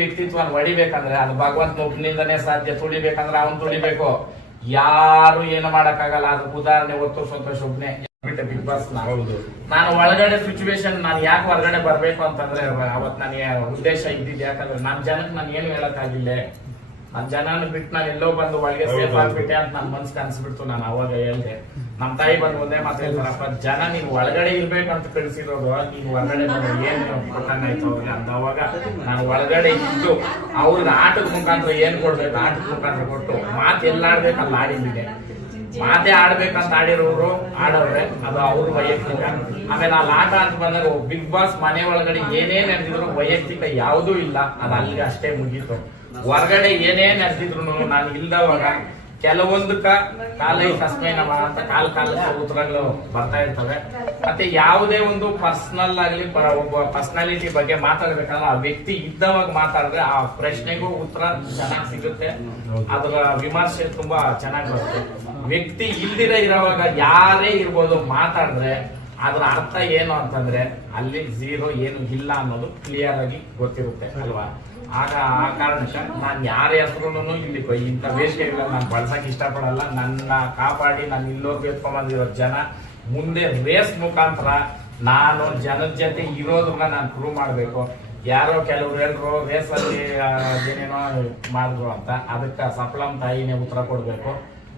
ವ್ಯಕ್ತಿತ್ವ ಹೊಡಿಬೇಕಂದ್ರೆ ಅದು ಭಗವಂತ ಒಬ್ಬನಿಂದನೇ ಸಾಧ್ಯ. ತುಳಿಬೇಕಂದ್ರೆ ಅವನ್ ತುಳಿಬೇಕು, ಯಾರು ಏನು ಮಾಡಕ್ಕಾಗಲ್ಲ. ಅದಕ್ಕೆ ಉದಾಹರಣೆ ಒತ್ತು ಸಂತೋಷ ಒಬ್ನೇ ಬಿಗ್ ಬಾಸ್. ನಾನು ಒಳಗಡೆ ಸಿಚುವೇಶನ್ ನಾನು ಯಾಕೆ ಹೊರಗಡೆ ಬರ್ಬೇಕು ಅಂತಂದ್ರೆ ಅವತ್ ನನಗೆ ಉದ್ದೇಶ ಇದ್ದಿದ್ದು. ಯಾಕಂದ್ರೆ ನನ್ನ ಜನಕ್ಕೆ ನಾನು ಏನು ಹೇಳಕ್ಕಾಗಿಲ್ಲ. ನನ್ನ ಜನನ ಬಿಟ್ಟು ನಾನು ಎಲ್ಲೋ ಬಂದು ಒಳಗೆ ಸೇಫ್ ಆಗ್ಬಿಟ್ಟೆ ಅಂತ ನನ್ನ ಮನ್ಸಿಗೆ ಅನ್ಸ್ಬಿಡ್ತು. ನಾನು ಅವಾಗ ಹೇಳ್ದೆ, ನಮ್ಮ ತಾಯಿ ಬಂದು ಒಂದೇ ಮಾತು ಹೇಳ್ತಾರಪ್ಪ, ಜನ ನೀನು ಒಳಗಡೆ ಇರ್ಬೇಕಂತ ಕಳಿಸಿರೋದು, ನೀನು ಹೊರಗಡೆ ಏನ್ ಕೊಟ್ಟಂಗಾಯ್ತು ಅವ್ರಿಗೆ ಅಂತ. ಅವಾಗ ನಾನು ಒಳಗಡೆ ಇದ್ದು ಅವ್ರಿಗೆ ಆಟದ ಮುಖಾಂತರ ಏನ್ ಕೊಡ್ಬೇಕು, ಆಟದ ಮುಖಾಂತರ ಕೊಟ್ಟು ಮಾತು ಎಲ್ಲಾಡ್ಬೇಕು ಅಲ್ಲಿ ಆಡಿದ್ದೀನಿ. ಮಾತೆ ಆಡ್ಬೇಕಂತ ಆಡಿರೋರು ಆಡವ್ರೆ, ಅದು ಅವ್ರ ವೈಯಕ್ತಿಕ. ಆಮೇಲೆ ಅಲ್ಲಿ ಆಟ ಅಂತ ಬಂದಾಗ ಬಿಗ್ ಬಾಸ್ ಮನೆ ಒಳಗಡೆ ಏನೇ ನಡೆದಿದ್ರು ವೈಯಕ್ತಿಕ ಯಾವುದೂ ಇಲ್ಲ, ಅದು ಅಲ್ಲಿಗೆ ಅಷ್ಟೇ ಮುಗೀತು. ಹೊರಗಡೆ ಏನೇ ನಡೆದಿದ್ರು ನಾನು ಇಲ್ದವಾಗ ಕೆಲವೊಂದಕ್ಕ ಕಾಲೈ ತಸ್ಮೈ ನಮಃ ಅಂತ ಕಾಲ ಉತ್ತರಗಳು ಬರ್ತಾ ಇರ್ತವೆ. ಮತ್ತೆ ಯಾವುದೇ ಒಂದು ಪರ್ಸನಲ್ ಆಗ್ಲಿ ಒಬ್ಬ ಪರ್ಸನಾಲಿಟಿ ಬಗ್ಗೆ ಮಾತಾಡ್ಬೇಕಂದ್ರೆ ಆ ವ್ಯಕ್ತಿ ಇದ್ದವಾಗ ಮಾತಾಡಿದ್ರೆ ಆ ಪ್ರಶ್ನೆಗೂ ಉತ್ತರ ಚೆನ್ನಾಗಿ ಸಿಗುತ್ತೆ, ಅದರ ವಿಮರ್ಶೆ ತುಂಬಾ ಚೆನ್ನಾಗಿ ಬರುತ್ತೆ. ವ್ಯಕ್ತಿ ಇಲ್ದಿರ ಇರೋವಾಗ ಯಾರೇ ಇರ್ಬೋದು ಮಾತಾಡಿದ್ರೆ ಅದ್ರ ಅರ್ಥ ಏನು ಅಂತಂದ್ರೆ ಅಲ್ಲಿ ಝೀರೋ ಏನು ಇಲ್ಲ ಅನ್ನೋದು ಕ್ಲಿಯರ್ ಆಗಿ ಗೊತ್ತಿರುತ್ತೆ ಅಲ್ವಾ. ಆಗ ಆ ಕಾರಣಕ್ಕೆ ನಾನು ಯಾರ ಹೆಸರು ಇಲ್ಲಿ ಇಂಥ ವೇದಿಕೆಗಳನ್ನ ನಾನು ಬಳಸಕ್ ಇಷ್ಟಪಡಲ್ಲ. ನನ್ನ ಕಾಪಾಡಿ ನಾನು ಇಲ್ಲೋರ್ಗೆ ಎತ್ಕೊಂಡ್ಬಂದಿರೋ ಜನ ಮುಂದೆ ರೇಸ್ ಮುಖಾಂತರ ನಾನು ಜನದ ಜೊತೆ ಇರೋದನ್ನ ನಾನು ಪ್ರೂವ್ ಮಾಡ್ಬೇಕು. ಯಾರೋ ಕೆಲವ್ರು ಹೇಳಿದ್ರು ರೇಸಲ್ಲಿ ಏನೇನೋ ಮಾಡಿದ್ರು ಅಂತ, ಅದಕ್ಕೆ ಸಪ್ಲಂ ತಾಯಿನೇ ಉತ್ತರ ಕೊಡ್ಬೇಕು.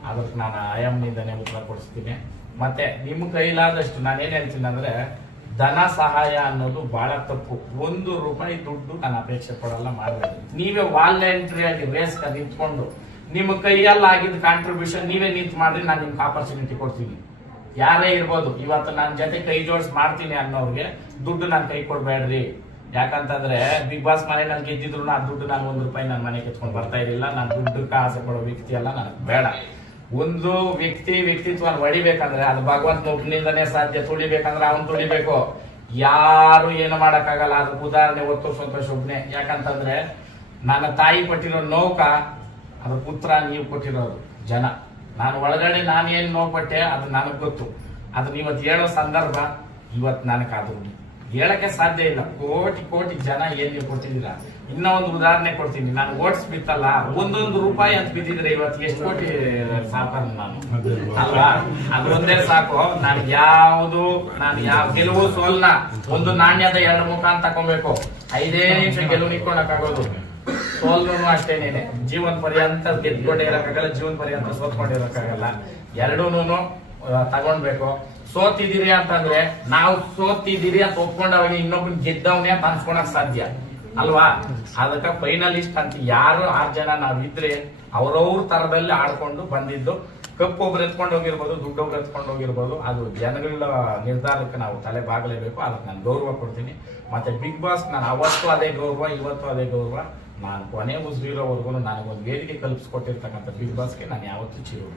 ಅದಕ್ಕೆ ನಾನು ಆಯಮ್ನಿಂದನೇ ಉತ್ತರ ಕೊಡಿಸ್ತೀನಿ. ಮತ್ತೆ ನಿಮ್ಮ ಕೈಲಾದಷ್ಟು ನಾನೇನ್ ಹೇಳ್ತೀನಿ ಅಂದ್ರೆ, ಧನ ಸಹಾಯ ಅನ್ನೋದು ಬಹಳ ತಪ್ಪು. 1 ರೂಪಾಯಿ ದುಡ್ಡು ನಾನು ಅಪೇಕ್ಷೆ ಪಡಲ್ಲ, ಮಾಡಬೇಕು. ನೀವೇ ವಾಲಂಟ್ರಿ ಆಗಿ ರೇಸ್ ನಿಂತ್ಕೊಂಡು ನಿಮ್ಮ ಕೈಯಲ್ಲಿ ಆಗಿದ್ದ ಕಾಂಟ್ರಿಬ್ಯೂಷನ್ ನೀವೇ ನಿಂತು ಮಾಡ್ರಿ, ನಾನು ನಿಮ್ಗೆ ಆಪರ್ಚುನಿಟಿ ಕೊಡ್ತೀನಿ. ಯಾರೇ ಇರ್ಬೋದು, ಇವತ್ತು ನನ್ನ ಜೊತೆ ಕೈ ಜೋಡಿಸಿ ಮಾಡ್ತೀನಿ ಅನ್ನೋರ್ಗೆ ದುಡ್ಡು ನಾನು ಕೈ ಕೊಡ್ಬೇಡ್ರಿ. ಯಾಕಂತಂದ್ರೆ ಬಿಗ್ ಬಾಸ್ ಮನೆಯಲ್ಲಿ ಗೆದ್ದಿದ್ರು ಆ ದುಡ್ಡು ನಾನು 1 ರೂಪಾಯಿ ನನ್ನ ಮನೆಗೆ ಎತ್ಕೊಂಡು ಬರ್ತಾ ಇರಲಿಲ್ಲ. ನಾನು ದುಡ್ಡಕ್ಕೆ ಆಸೆ ಪಡೋ ವ್ಯಕ್ತಿ ಅಲ್ಲ, ನನಗೆ ಬೇಡ. ಒಂದು ವ್ಯಕ್ತಿತ್ವ ಹೊಡಿಬೇಕಂದ್ರೆ ಅದು ಭಗವಂತ ಒಬ್ಬನಿಂದನೇ ಸಾಧ್ಯ. ತುಳಿಬೇಕಂದ್ರೆ ಅವನ್ ತುಳಿಬೇಕು, ಯಾರು ಏನು ಮಾಡಕ್ಕಾಗಲ್ಲ. ಅದಕ್ಕೆ ಉದಾಹರಣೆ ಒತ್ತು ಸಂತೋಷ ಒಬ್ನೇ. ಯಾಕಂತಂದ್ರೆ ನನ್ನ ತಾಯಿ ಕೊಟ್ಟಿರೋ ನೋಕ ಅದ್ರ ಪುತ್ರ ನೀವು ಕೊಟ್ಟಿರೋದು ಜನ. ನಾನು ಒಳಗಡೆ ನಾನು ಏನ್ ನೋವು ಪಟ್ಟೆ ಅದು ನನಗ್ ಗೊತ್ತು. ಅದನ್ನ ಇವತ್ತು ಹೇಳೋ ಸಂದರ್ಭ ಇವತ್ತು ನನಗೆ ಅದು ಹೇಳಕ್ಕೆ ಸಾಧ್ಯ ಇಲ್ಲ. ಕೋಟಿ ಜನ ಏನ್ ನೀವು ಕೊಟ್ಟಿದ್ದೀರಾ. ಇನ್ನೂ ಒಂದು ಉದಾಹರಣೆ ಕೊಡ್ತೀನಿ. ನಾನು ಓಟ್ಸ್ ಬಿತ್ತಲ್ಲ, 1 ರೂಪಾಯಿ ಅಂತ ಬಿದ್ದಿದ್ರೆ ಇವತ್ತು ಎಷ್ಟು ಕೋಟಿ ಸಾಕು ನಾನು ಅಲ್ವಾ. ಅದು ಒಂದೇ ಸಾಕು. ನಾನು ಯಾವ ಗೆಲುವು ಸೋಲ್ನ ಒಂದು ನಾಣ್ಯದ 2 ಮುಖ ಅಂತ ತಕೊಬೇಕು. 5 ನಿಮಿಷ ಗೆಲುವು ನಿಕ್ಕೊಳಕ್ಕಾಗೋದು, ಸೋಲ್ನು ಅಷ್ಟೇನೇನೆ. ಜೀವನ ಪರ್ಯಂತ ಗೆದ್ಕೊಂಡೇ ಇರಕ್ಕಾಗಲ್ಲ, ಜೀವನ ಪರ್ಯಂತ ಸೋತ್ಕೊಂಡಿರಕ್ಕಾಗಲ್ಲ. ಎರಡೂನು ತಗೊಂಡ್ಬೇಕು. ಸೋತಿದ್ದೀರಿ ಅಂತಂದ್ರೆ ನಾವು ಸೋತಿದ್ದೀರಿ ಅಂತ ಒಪ್ಕೊಂಡವಾಗ ಇನ್ನೊಬ್ಬನ್ ಗೆದ್ದವನೇ ಅಂತ ಅನ್ಸ್ಕೊಳಕ್ ಸಾಧ್ಯ ಅಲ್ವಾ. ಅದಕ್ಕೆ ಫೈನಲಿಸ್ಟ್ ಅಂತ ಯಾರು 6 ಜನ ನಾವಿದ್ರೆ ಅವ್ರವ್ರ ತರದಲ್ಲಿ ಆಡ್ಕೊಂಡು ಬಂದಿದ್ದು. ಕಪ್ಪು ಒಬ್ರು ಎತ್ಕೊಂಡು ಹೋಗಿರ್ಬೋದು, ದುಡ್ಡು ಒಬ್ರು ಎತ್ಕೊಂಡು ಹೋಗಿರ್ಬೋದು, ಅದು ಜನಗಳ ನಿರ್ಧಾರಕ್ಕೆ ನಾವು ತಲೆ ಬಾಗಲೇಬೇಕು. ಅದಕ್ಕೆ ನಾನು ಗೌರವ ಕೊಡ್ತೀನಿ. ಮತ್ತೆ ಬಿಗ್ ಬಾಸ್ ನಾನು ಅವತ್ತು ಅದೇ ಗೌರವ, ಇವತ್ತು ಅದೇ ಗೌರವ. ನಾನು ಕೊನೆ ಉಸಿರಿರೋವರೆಗೂ ನನಗೊಂದು ವೇದಿಕೆ ಕಲ್ಪಿಸ್ಕೊಟ್ಟಿರ್ತಕ್ಕಂಥ ಬಿಗ್ ಬಾಸ್ಗೆ ನಾನು ಯಾವತ್ತೂ ಚಿರೋಣ.